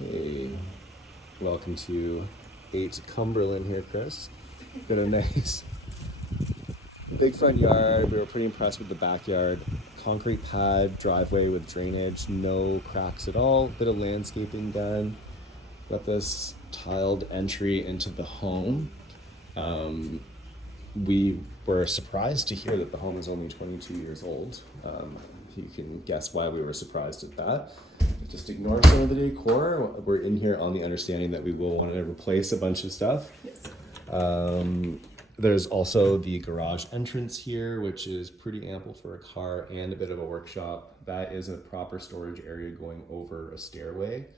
Hey, welcome to 8 Cumberland here, Chris. Got a nice big front yard. We were pretty impressed with the backyard. Concrete pad, driveway with drainage, no cracks at all. Bit of landscaping done. Got this tiled entry into the home. We were surprised to hear that the home is only 22 years old. You can guess why we were surprised at that. Just ignore some of the decor. We're in here on the understanding that we will want to replace a bunch of stuff. Yes. There's also the garage entrance here, which is pretty ample for a car and a bit of a workshop. That is a proper storage area going over a stairway.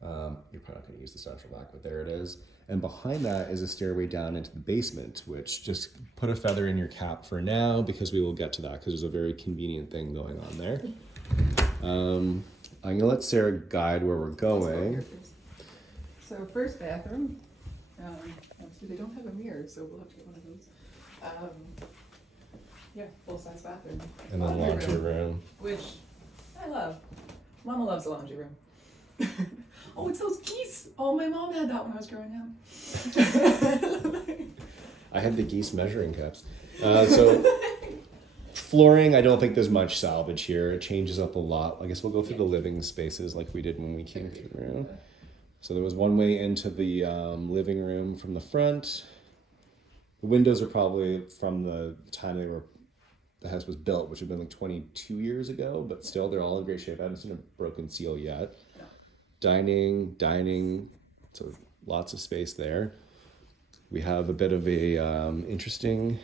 You're probably not going to use the central vac, but there it is. And behind that is a stairway down into the basement, which just put a feather in your cap for now because we will get to that because there's a very convenient thing going on there. I'm going to let Sarah guide where we're going. So first bathroom, actually they don't have a mirror, so we'll have to get one of those. Yeah, full-size bathroom. And then laundry room. Which I love. Mama loves the laundry room. Oh, it's those geese. Oh, my mom had that when I was growing up. I had the geese measuring cups. So flooring, I don't think there's much salvage here. It changes up a lot. I guess we'll go through the living spaces like we did when we came through. So there was one way into the living room from the front. The windows are probably from the time the house was built, which would have been like 22 years ago, but still they're all in great shape. I haven't seen a broken seal yet. No. Dining, so lots of space there. We have a bit of a interesting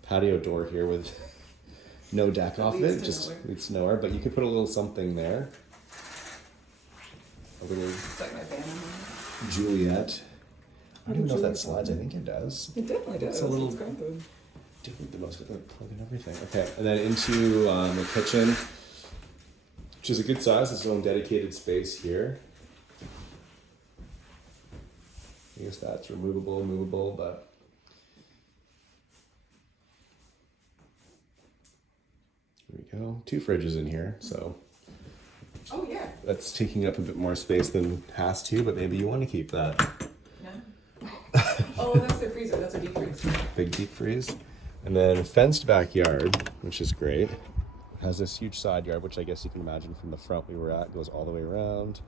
patio door here with no deck off it, just leads to nowhere, but you could put a little something there. A little It's like my family. Juliet. I don't even know if that slides. I think it does. It definitely does. It's a little different than most of the plug and everything. Okay, and then into the kitchen, which is a good size. Its own dedicated space here. I guess that's removable, movable, but there we go. 2 fridges in here, so Oh, yeah. that's taking up a bit more space than has to, but maybe you want to keep that. No. Oh, that's their freezer. That's a deep freeze. Big deep freeze. And then a fenced backyard, which is great. It has this huge side yard, which I guess you can imagine from the front we were at, goes all the way around.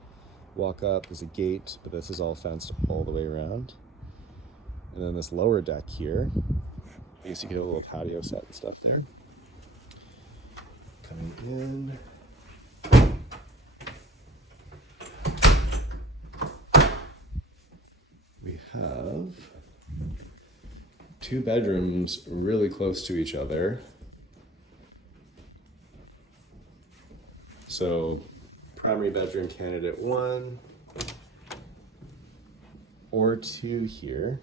Walk up, there's a gate, but this is all fenced all the way around. And then this lower deck here, I guess you could have a little patio set and stuff there. Coming in. We have 2 bedrooms really close to each other. So primary bedroom candidate 1 or 2 here.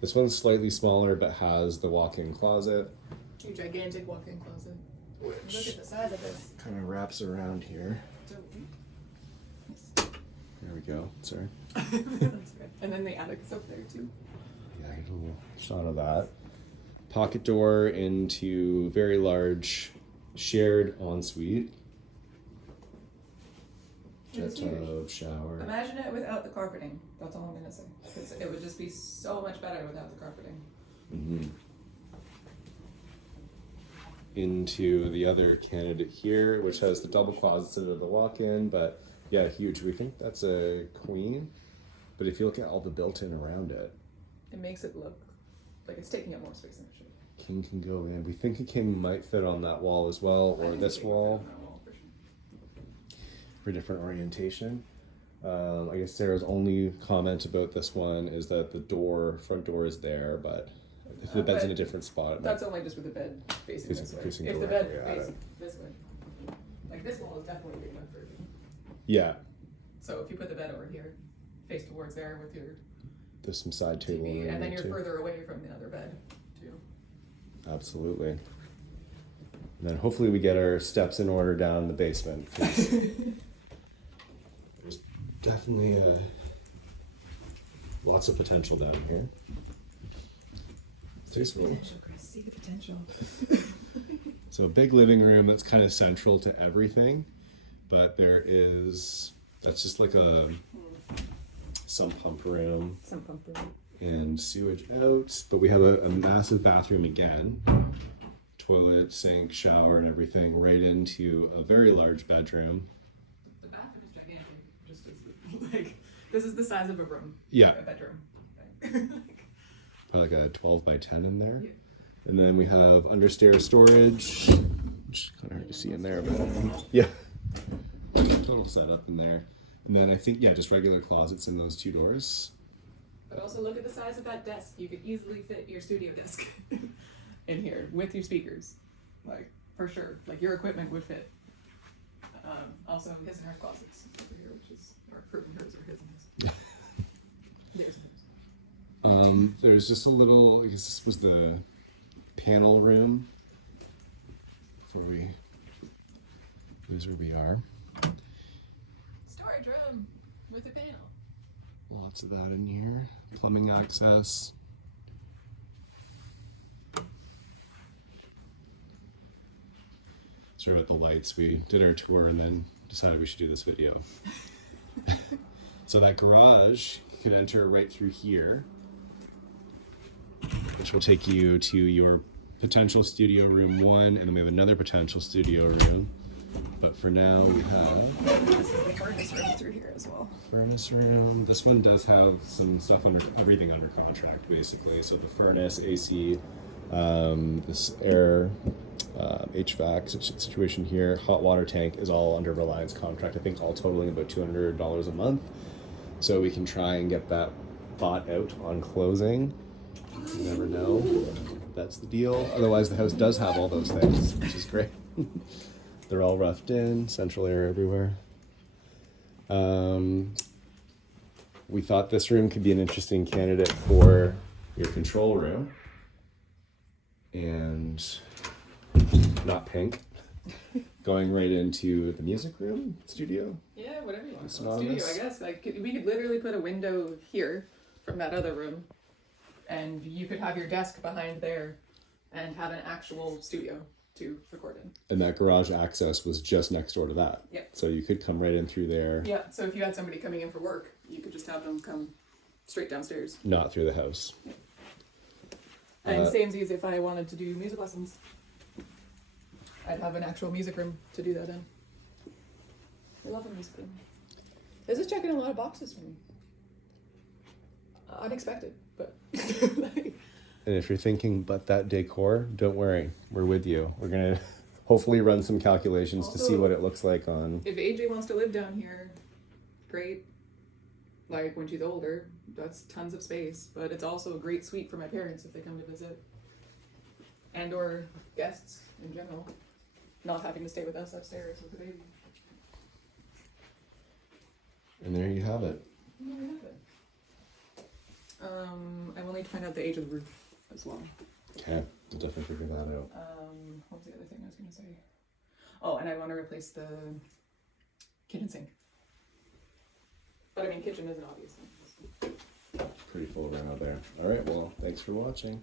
This one's slightly smaller but has the walk-in closet. A gigantic walk-in closet. Look at the size of this. Kind of wraps around here. There we go. Sorry. That's good. And then the attic's up there too. Yeah, I get a little shot of that. Pocket door into very large shared ensuite. Jet tub, shower. Imagine it without the carpeting. That's all I'm gonna say. It would just be so much better without the carpeting. Mm-hmm. Into the other candidate here, which has the double closet instead of the walk-in, but yeah, huge. We think that's a queen, but if you look at all the built-in around it, it makes it look like it's taking up more space than it should. king can go in. We think a king might fit on that wall as well, or this wall. For different orientation. I guess Sarah's only comment about this one is that the front door is there, but if the bed's in a different spot. That's only just with the bed facing this way. Facing if the bed directly at faces it. this way. Like this wall is definitely big enough for you. Yeah. So if you put the bed over here, face towards there with your There's some side table TV, and then you're too. further away from the other bed too. Absolutely. And then hopefully we get our steps in order down in the basement. There's definitely lots of potential down here. Potential, Chris. See the potential. So a big living room that's kind of central to everything, but there is That's just like a sump pump room Some pumpkin. and sewage out. But we have a massive bathroom again. Toilet, sink, shower, and everything right into a very large bedroom. The bathroom is gigantic. Just as like this is the size of a room. Yeah, A bedroom. probably like a 12 by 10 in there. Yeah. And then we have understairs storage, which is kind of hard to see in there, but yeah, total setup in there. And then I think, yeah, just regular closets in those two doors. But also look at the size of that desk. You could easily fit your studio desk in here with your speakers, like for sure. Like your equipment would fit. Also, his and hers closets over here, which is or her and hers or his and his. Theirs and hers. There's just a little, I guess this was the panel room before we lose where we are. Storage room with a panel. Lots of that in here. Plumbing access. Sorry about the lights. We did our tour and then decided we should do this video. So that garage, you could enter right through here, which will take you to your potential studio room 1, and then we have another potential studio room. But for now, we have This is the furnace room through here as well. furnace room. This one does have some stuff everything under contract, basically. So the furnace, AC, this air, HVAC situation here, hot water tank is all under Reliance contract. I think all totaling about $200 a month. So we can try and get that bought out on closing. You never know. That's the deal. Otherwise, the house does have all those things, which is great. They're all roughed in, central air everywhere. We thought this room could be an interesting candidate for your control room. And not pink. Going right into the music room, studio. Yeah, whatever you want. It's Studio, anonymous. I guess. Like we could literally put a window here from that other room, and you could have your desk behind there, and have an actual studio to record in. And that garage access was just next door to that. Yep. So you could come right in through there, Yeah. So if you had somebody coming in for work, you could just have them come straight downstairs. not through the house. And same as if I wanted to do music lessons, I'd have an actual music room to do that in. I love a music room. This is checking a lot of boxes for me. Unexpected, but And if you're thinking, but that decor, don't worry, we're with you. We're gonna hopefully run some calculations to see Also- what it looks like on. if AJ wants to live down here, great. Like when she's older, that's tons of space. But it's also a great suite for my parents if they come to visit, and or guests in general, not having to stay with us upstairs with the baby. And there you have it. There we have it. I will need to find out the age of the roof as well. Okay, we'll definitely figure that out. What was the other thing I was gonna say? Oh, and I want to replace the kitchen sink. But I mean, kitchen is an obvious thing. Pretty full around out there. All right, well, thanks for watching.